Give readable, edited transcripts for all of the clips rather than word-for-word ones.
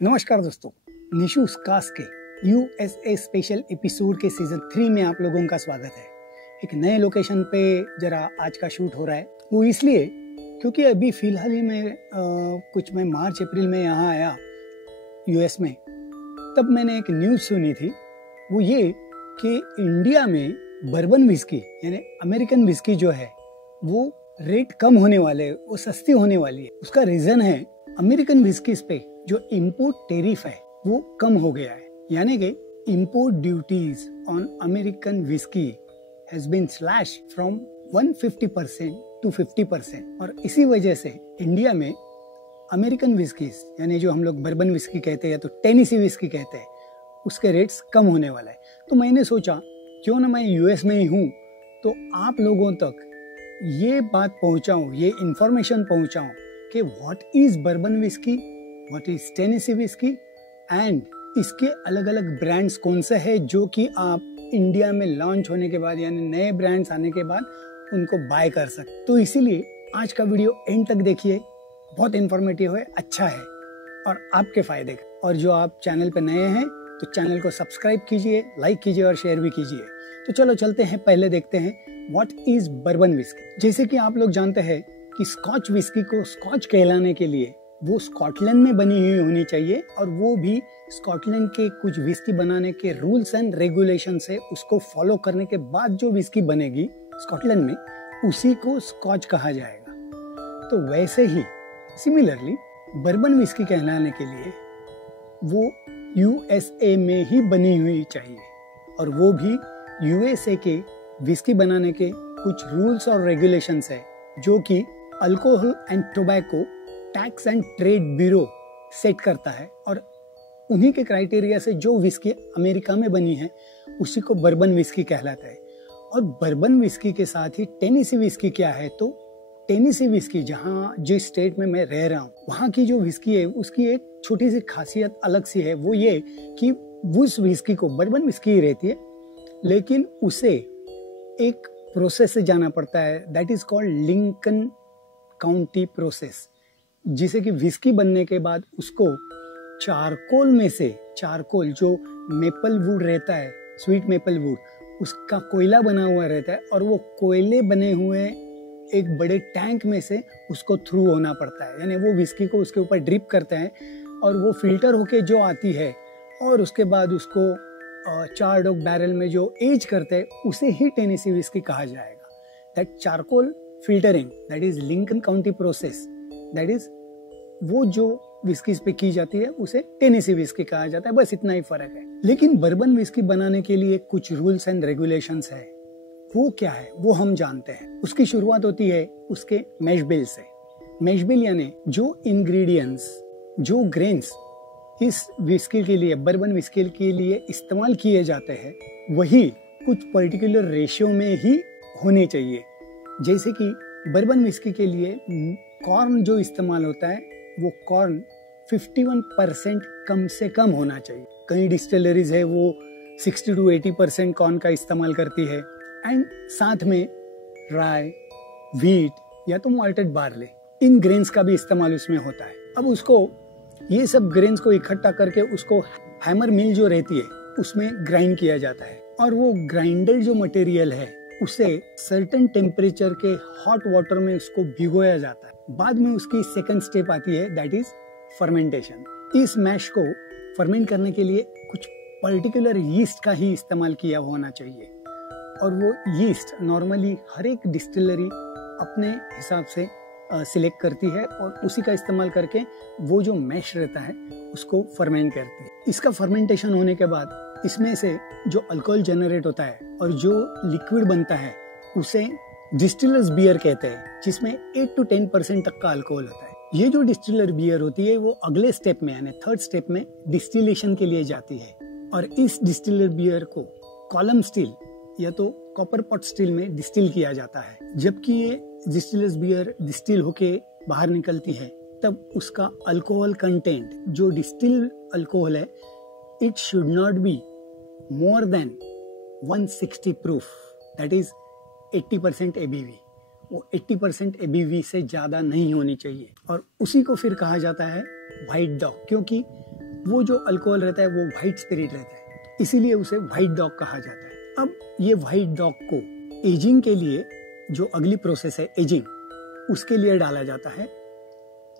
नमस्कार दोस्तों, निशु कास्ट के यूएसए स्पेशल एपिसोड के सीजन 3 में आप लोगों का स्वागत है। एक नए लोकेशन पे जरा आज का शूट हो रहा है, वो इसलिए क्योंकि अभी फिलहाल ही मैं मार्च अप्रैल में यहाँ आया यूएस में। तब मैंने एक न्यूज़ सुनी थी, वो ये कि इंडिया में बर्बन विस्की यानी अमेरिकन विस्की जो है वो रेट कम होने वाले है, वो सस्ती होने वाली है। उसका रीजन है अमेरिकन विस्कीज पे जो इम्पोर्ट टेरिफ है वो कम हो गया है, यानी कि import duties on American whisky has been slashed from 150% to 50%। और इसी वजह से इंडिया में अमेरिकन विस्कीज यानी जो हम लोग बर्बन विस्की कहते हैं या तो टेनेसी विस्की कहते हैं, उसके रेट्स कम होने वाला है। तो मैंने सोचा क्यों ना मैं यूएस में ही हूँ तो आप लोगों तक ये बात पहुंचाऊं, ये इंफॉर्मेशन पहुंचाऊं कि what is bourbon whisky, what is Tennessee whisky and इसके अलग अलग ब्रांड्स कौन से हैं जो कि आप इंडिया में लॉन्च होने के बाद यानी नए ब्रांड्स आने के बाद उनको बाय कर सकते। तो इसीलिए आज का वीडियो एंड तक देखिए, बहुत इंफॉर्मेटिव है, अच्छा है और आपके फायदे का। और जो आप चैनल पे नए हैं तो चैनल को सब्सक्राइब कीजिए, लाइक कीजिए और शेयर भी कीजिए। तो चलो चलते हैं, पहले देखते हैं व्हाट इज बर्बन विस्की। जैसे कि आप लोग जानते हैं कि स्कॉच विस्की को स्कॉच कहलाने के लिए वो स्कॉटलैंड में बनी हुई होनी चाहिए और वो भी स्कॉटलैंड के कुछ विस्की बनाने के रूल्स एंड रेगुलेशन से उसको फॉलो करने के बाद जो विस्की बनेगी स्कॉटलैंड में उसी को स्कॉच कहा जाएगा। तो वैसे ही सिमिलरली बर्बन विस्की कहलाने के लिए वो यूएसए में ही बनी हुई चाहिए और वो भी यूएसए के विस्की बनाने के कुछ रूल्स और रेगुलेशंस है जो कि alcohol and tobacco tax and trade bureau set करता है और उन्हीं के क्राइटेरिया से जो विस्की अमेरिका में बनी है उसी को बर्बन विस्की कहलाता है। और बर्बन विस्की के साथ ही टेनेसी विस्की क्या है, तो टेनेसी विस्की जहाँ जिस स्टेट में मैं रह रहा हूँ वहाँ की जो विस्की है उसकी एक छोटी सी खासियत अलग सी है, वो ये कि उस विस्की को बर्बन विस्की ही रहती है लेकिन उसे एक प्रोसेस से जाना पड़ता है, that is called Lincoln county process, जिसे कि विस्की बनने के बाद उसको चारकोल में से, चारकोल जो मेपल वुड रहता है, स्वीट मेपल वुड, उसका कोयला बना हुआ रहता है और वो कोयले बने हुए एक बड़े टैंक में से उसको थ्रू होना पड़ता है, यानी वो विस्की को उसके ऊपर ड्रिप करते हैं और वो फिल्टर होके जो आती है और उसके बाद उसको 4 डॉग बैरल में जो एज करते हैं उसे ही टेनेसी विस्की कहा जाएगा। That charcoal filtering, that is Lincoln county process, that is वो जो विस्कीज पे की जाती है उसे टेनेसी विस्की कहा जाता है, बस इतना ही फर्क है। लेकिन बर्बन विस्की बनाने के लिए कुछ रूल्स एंड रेगुलेशंस है, वो क्या है वो हम जानते हैं। उसकी शुरुआत होती है उसके मैश बिल से। मैश बिल यानी जो इंग्रेडिएंट्स, जो ग्रेन्स इस विस्की के लिए, बर्बन विस्की के लिए इस्तेमाल किए जाते हैं वही कुछ पर्टिकुलर रेशियो में ही होने चाहिए। जैसे कि बर्बन विस्की के लिए कॉर्न जो इस्तेमाल होता है वो कॉर्न 51% कम से कम होना चाहिए। कई डिस्टिलरीज है वो 60 to 80% कॉर्न का इस्तेमाल करती है एंड साथ में राई, व्हीट या तो मॉल्टेड बार्ले, इन ग्रेन्स का भी इस्तेमाल उसमें होता है। अब उसको ये सब ग्रेन्स को इकट्ठा करके उसको हैमर मिल जो रहती है उसमें ग्राइंड किया जाता है और वो ग्राइंडेड जो मटेरियल है उसे सर्टेन टेम्परेचर के हॉट वाटर में उसको भिगोया जाता है। बाद में उसकी सेकंड स्टेप आती है, दैट इज फर्मेंटेशन। इस मैश को फर्मेंट करने के लिए कुछ पर्टिकुलर यीस्ट का ही इस्तेमाल किया होना चाहिए और वो यीस्ट नॉर्मली हर एक डिस्टिलरी अपने हिसाब से सिलेक्ट करती है और उसी का इस्तेमाल करके वो जो मैश रहता है उसको फर्मेंट करती है। इसका फर्मेंटेशन होने के बाद इसमें से जो अल्कोहल जनरेट होता है और जो लिक्विड बनता है उसे डिस्टिलर्स बियर कहते हैं, जिसमें 8 to 10% तक का अल्कोहल होता है। ये जो डिस्टिलर बियर होती है वो अगले स्टेप में यानी थर्ड स्टेप में डिस्टिलेशन के लिए जाती है और इस डिस्टिलर बियर को कॉलम स्टील या तो कॉपर पॉट स्टील में डिस्टिल किया जाता है। जबकि ये डिस्टिलर्स बियर डिस्टिल होके बाहर निकलती है तब उसका अल्कोहल कंटेंट, जो डिस्टिल अल्कोहल है, it should not be more than 160 proof, that is 80% ABV. वो 80% एबीवी से ज्यादा नहीं होनी चाहिए और उसी को फिर कहा जाता है व्हाइट डॉग, क्योंकि वो जो अल्कोहल रहता है वो व्हाइट स्पिरिट रहता है, इसीलिए उसे व्हाइट डॉग कहा जाता है। अब ये व्हाइट डॉग को एजिंग के लिए, जो अगली प्रोसेस है एजिंग, उसके लिए डाला जाता है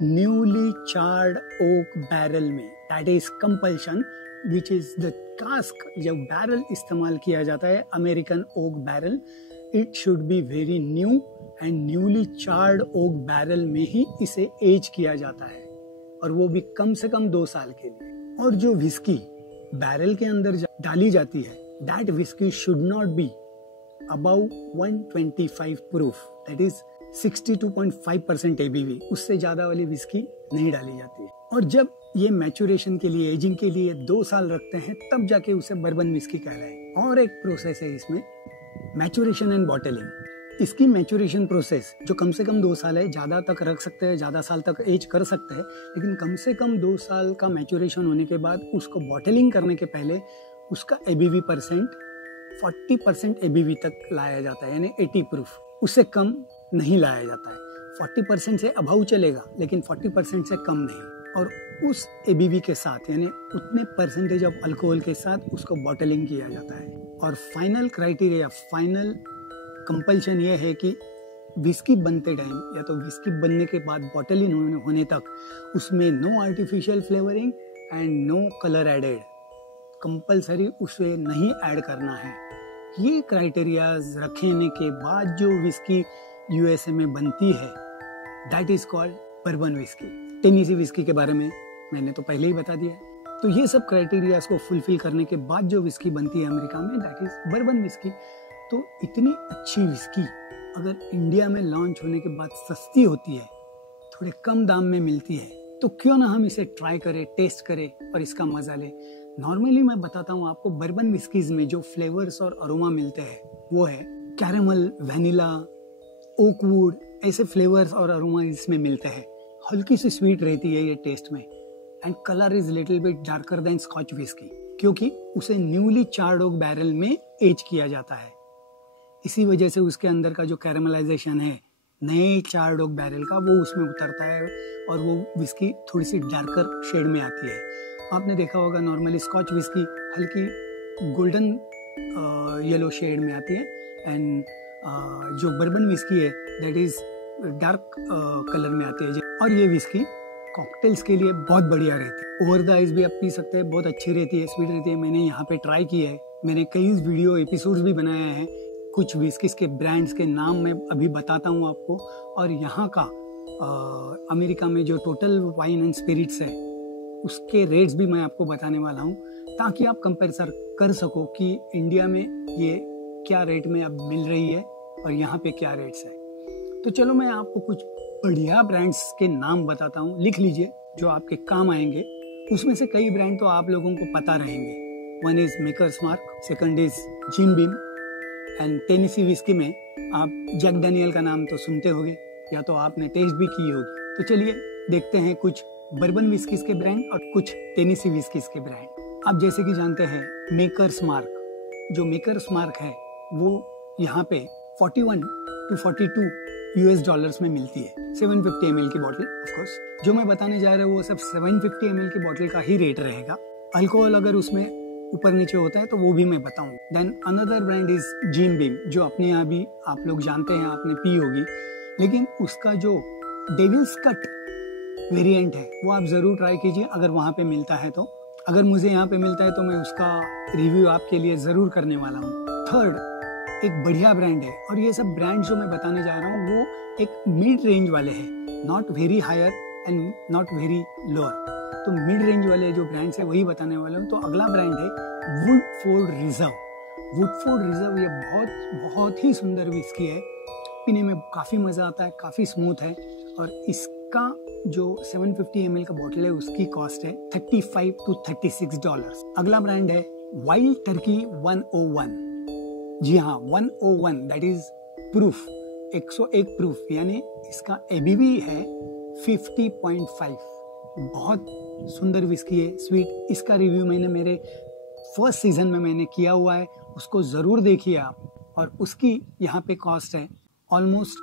न्यूली चार्ड ओक बैरल में। That is compulsion which is the cask. जब बैरल इस्तेमाल किया जाता है American oak barrel, it should be very new and newly charred oak barrel में ही इसे एज किया जाता है, और वो भी कम से कम 2 साल के लिए। और जो विस्की बैरल के अंदर डाली जाती है, that whisky should not be above 125 proof, that is 62.5% ABV। उससे ज्यादा वाली विस्की नहीं डाली जाती है। और जब ये मैचुरेशन के लिए, एजिंग के लिए 2 साल रखते हैं, तब जाके उसे बर्बन विस्की कहलाए। और एक प्रोसेस है इसमें, मैचुरेशन एंड बॉटलिंग। इसकी मैचुरेशन प्रोसेस जो कम से कम 2 साल है, ज्यादा तक रख सकते हैं, ज्यादा साल तक एज कर सकते हैं, लेकिन कम से कम 2 साल का मैचुरेशन होने के बाद उसको बॉटलिंग करने के पहले उसका ABV परसेंट 40% ABV तक लाया जाता है, यानी 80 प्रूफ। उससे कम नहीं लाया जाता है। 40% से अभाव चलेगा, लेकिन 40% से कम नहीं। और उस ABV के साथ, यानी उतने परसेंटेज ऑफ अल्कोहल के साथ उसको बॉटलिंग किया जाता है। और फाइनल क्राइटेरिया, फाइनल कंपल्शन ये है कि विस्की बनते टाइम या तो विस्की बनने के बाद बॉटलिंग होने तक उसमें no artificial flavouring and no colour added, compulsory उसे नहीं ऐड करना है। ये क्राइटेरियाज रखने के बाद जो विस्की USA में बनती है, that is called bourbon whisky. Tennessee whisky के बारे में मैंने तो पहले ही बता दिया है। तो ये सब क्राइटेरियाज को फुलफिल करने के बाद जो विस्की बनती है अमेरिका में, दैट इज बर्बन विस्की। तो इतनी अच्छी विस्की अगर इंडिया में लॉन्च होने के बाद सस्ती होती है, थोड़े कम दाम में मिलती है, तो क्यों ना हम इसे ट्राई करें, टेस्ट करें और इसका मजा लें। नॉर्मली मैं बताता हूँ आपको, बर्बन विस्कीज में जो फ्लेवर्स और अरोमा मिलते हैं वो है कैरेमल, वैनिला, ओकवुड, ऐसे फ्लेवर्स और अरोमा इसमें मिलते हैं। हल्की सी स्वीट रहती है ये टेस्ट में, and colour is little bit darker than scotch whisky, क्योंकि उसे न्यूली चार्ड ओक बैरल में एज किया जाता है। इसी वजह से उसके अंदर का जो कैरेमलाइजेशन है नए चार्ड ओक बैरल का, वो उसमें उतरता है और वो विस्की थोड़ी सी डार्कर शेड में आती है। आपने देखा होगा नॉर्मली स्कॉच विस्की हल्की गोल्डन येलो शेड में आती है, एंड जो बर्बन विस्की है दैट इज डार्क कलर में आती है। और ये विस्की कॉकटेल्स के लिए बहुत बढ़िया रहती है। ओवर द आइस भी आप पी सकते हैं, बहुत अच्छी रहती है, स्वीट रहती है। मैंने यहाँ पे ट्राई की है, मैंने कई वीडियो एपिसोड्स भी बनाए हैं। कुछ विस्कीज के ब्रांड्स के नाम मैं अभी बताता हूँ आपको, और यहाँ का अमेरिका में जो टोटल वाइन एंड स्पिरिट्स है उसके रेट्स भी मैं आपको बताने वाला हूँ, ताकि आप कंपेरिजन कर सको कि इंडिया में ये क्या रेट में अब मिल रही है और यहाँ पे क्या रेट्स है। तो चलो मैं आपको कुछ बढ़िया ब्रांड्स के नाम बताता हूँ, लिख लीजिए, जो आपके काम आएंगे। उसमें से कई ब्रांड तो आप लोगों को पता रहेंगे। One is makers mark, second is Jim beam, and Tennessee whisky में आप जैक डैनियल का नाम तो सुनते होंगे या तो आपने टेस्ट भी की होगी। तो चलिए देखते हैं कुछ बर्बन विस्कीज के ब्रांड और कुछ टेनेसी विस्कीज के ब्रांड। आप जैसे कि जानते हैं मेकर्स मार्क, जो मेकर्स मार्क है वो यहाँ पे 41 to 42 US डॉलर्स में मिलती है। 750 ml की बॉटल, ऑफ कोर्स जो मैं बताने जा रहा हूँ वो सब 750 ml की बॉटल का ही रेट रहेगा। अल्कोहल अगर उसमें ऊपर नीचे होता है तो वो भी मैं बताऊंगा। Then another brand is Jim Beam, जो अपने यहाँ भी आप लोग जानते हैं, आपने पी होगी, लेकिन उसका जो डेविल्स कट वेरिएंट है वो आप जरूर ट्राई कीजिए अगर वहाँ पे मिलता है तो। अगर मुझे यहाँ पे मिलता है तो मैं उसका रिव्यू आपके लिए जरूर करने वाला हूँ। थर्ड एक बढ़िया ब्रांड है, और ये सब ब्रांड जो मैं बताने जा रहा हूँ वो एक मिड रेंज वाले हैं, not very higher end not very lower. तो मिड रेंज वाले जो ब्रांड्स है वही बताने वाला हूँ। तो अगला ब्रांड है वुडफोर्ड रिजर्व। वुडफोर्ड रिजर्व ये बहुत ही सुंदर विस्की है, पीने में काफ़ी मज़ा आता है, काफ़ी स्मूथ है, और इसका जो 750 ml का बॉटल है उसकी कॉस्ट है $35 to $36। अगला ब्रांड है वाइल्ड टर्की 101। जी हाँ, 101 दैट इज प्रूफ, 101 प्रूफ, यानी इसका ABV है 50.5। बहुत सुंदर विस्की है, स्वीट। इसका रिव्यू मैंने मेरे फर्स्ट सीजन में मैंने किया हुआ है, उसको ज़रूर देखिए आप। और उसकी यहाँ पे कॉस्ट है ऑलमोस्ट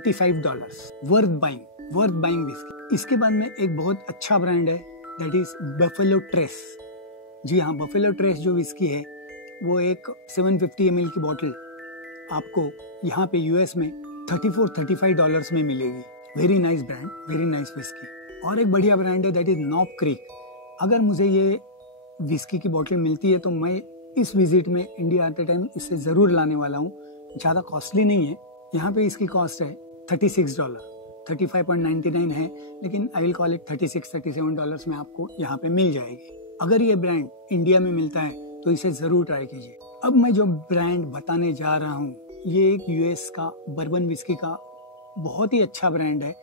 $35। Worth buying whisky. इसके बाद में एक बहुत अच्छा ब्रांड है दैट इज बफेलो ट्रेस। जी हाँ, बफेलो ट्रेस जो विस्की है वो एक 750 ml की बॉटल आपको यहाँ पे यूएस में $34-35 में मिलेगी। Very nice brand, very nice whisky. और एक बढ़िया ब्रांड है दैट इज नॉब क्रीक। अगर मुझे ये विस्की की बोतल मिलती है तो मैं इस विजिट में इंडिया आते टाइम इसे ज़रूर लाने वाला हूँ। ज़्यादा कॉस्टली नहीं है, यहाँ पे इसकी कॉस्ट है $36, 35.99 है, लेकिन आई विल कॉल इट $36-37 में आपको यहाँ पे मिल जाएगी। अगर ये ब्रांड इंडिया में मिलता है तो इसे ज़रूर ट्राई कीजिए। अब मैं जो ब्रांड बताने जा रहा हूँ ये एक यूएस का बर्बन विस्की का बहुत ही अच्छा ब्रांड है,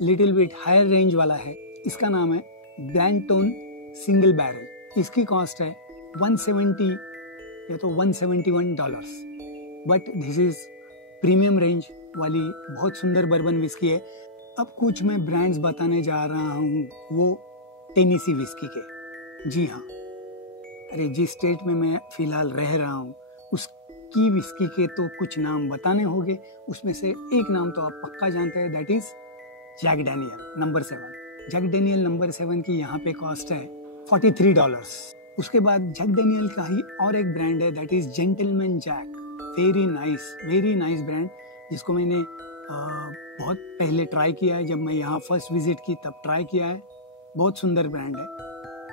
लिटिल बिट हायर रेंज वाला है। इसका नाम है ब्लैंकटोन सिंगल बैरल। इसकी कॉस्ट है 170 या तो $171, but this is premium range वाली बहुत सुंदर बर्बन विस्की है। अब कुछ मैं ब्रांड्स बताने जा रहा हूँ वो टेनेसी विस्की के। जी हाँ, अरे जिस स्टेट में मैं फिलहाल रह रहा हूँ उसकी विस्की के तो कुछ नाम बताने होंगे। उसमें से एक नाम तो आप पक्का जानते हैं, that is Jack Daniel number 7। Jack Daniel number 7 की यहाँ पे कॉस्ट है $43। उसके बाद जैक डैनियल का ही और एक ब्रांड है that is gentleman Jack. Very nice brand, जिसको मैंने बहुत पहले ट्राई किया है। जब मैं यहाँ फर्स्ट विजिट की तब ट्राई किया है। बहुत सुंदर ब्रांड है,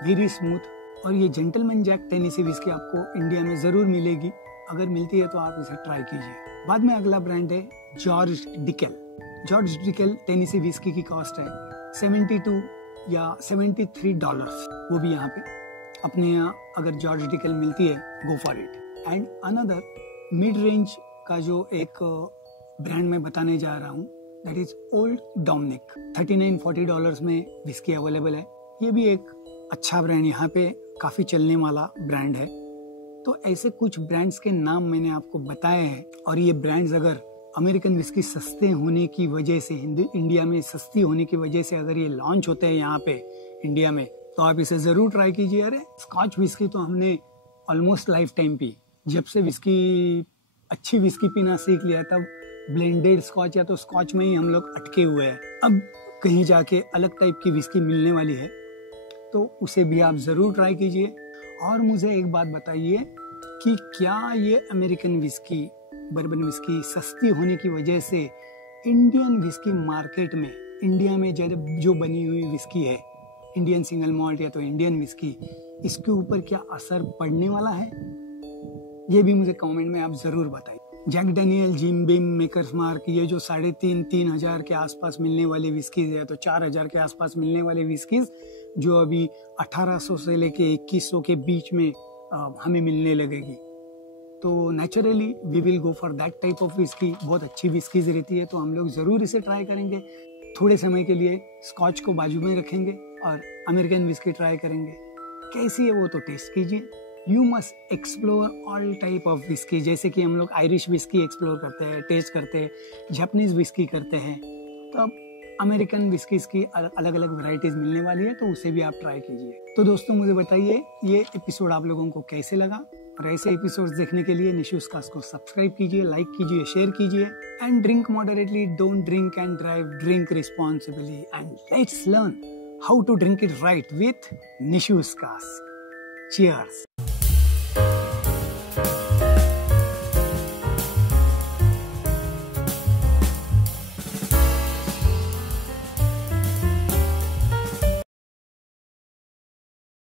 वेरी स्मूथ। और ये जेंटलमैन जैक टेनेसी विस्की आपको इंडिया में ज़रूर मिलेगी। अगर मिलती है तो आप इसे ट्राई कीजिए। बाद में अगला ब्रांड है George decal. George decal Tennessee whisky की कॉस्ट है $72 या $73। वो भी यहाँ पे अपने यहाँ अगर जॉर्ज डिकेल मिलती है, go for it. And another mid range का जो एक ब्रांड मैं बताने जा रहा हूँ दैट इज ओल्ड डोमिनिक। $39-40 में विस्की अवेलेबल है। ये भी एक अच्छा ब्रांड, यहाँ पे काफ़ी चलने वाला ब्रांड है। तो ऐसे कुछ ब्रांड्स के नाम मैंने आपको बताए हैं। और ये ब्रांड्स अगर अमेरिकन विस्की सस्ते होने की वजह से, इंडिया में सस्ती होने की वजह से अगर ये लॉन्च होते हैं यहाँ पे इंडिया में, तो आप इसे ज़रूर ट्राई कीजिए। अरे स्कॉच विस्की तो हमने ऑलमोस्ट लाइफ टाइम पी। जब से विस्की, अच्छी विस्की पीना सीख लिया तब ब्लेंडेड स्कॉच या तो स्कॉच में ही हम लोग अटके हुए हैं। अब कहीं जाके अलग टाइप की विस्की मिलने वाली है तो उसे भी आप ज़रूर ट्राई कीजिए। और मुझे एक बात बताइए कि क्या ये अमेरिकन विस्की, बर्बन विस्की सस्ती होने की वजह से इंडियन विस्की मार्केट में, इंडिया में जो बनी हुई विस्की है, इंडियन सिंगल मॉल्ट या तो इंडियन विस्की, इसके ऊपर क्या असर पड़ने वाला है? ये भी मुझे कमेंट में आप ज़रूर बताइए। Jack Daniel, Jim Beam, makers mark, ये जो 3,500 के आसपास मिलने वाली विस्कीज है, तो 4,000 के आसपास मिलने वाली विस्कीज जो अभी 1800 से लेके 2100 के बीच में हमें मिलने लगेगी, तो naturally we will go for that type of whisky. बहुत अच्छी विस्कीज रहती है तो हम लोग ज़रूर इसे ट्राई करेंगे। थोड़े समय के लिए स्कॉच को बाजू में रखेंगे और अमेरिकन विस्की ट्राई करेंगे। कैसी है वो तो टेस्ट कीजिए। You must explore all type of whisky. जैसे कि हम लोग आयरिश विस्की एक्सप्लोर करते हैं, टेस्ट करते हैं, जापानीज विस्की करते हैं, तो अब अमेरिकन विस्कीज की अलग अलग वैरायटीज मिलने वाली है, तो उसे भी आप ट्राई कीजिए। तो दोस्तों मुझे बताइए ये एपिसोड आप लोगों को कैसे लगा, और ऐसे एपिसोड्स देखने के लिए निशूज कास्ट को सब्सक्राइब कीजिए, लाइक कीजिए, शेयर कीजिए। And drink moderately, don't drink and drive, drink responsibly, and let's learn how to drink it right with Nishu's cast. Cheers.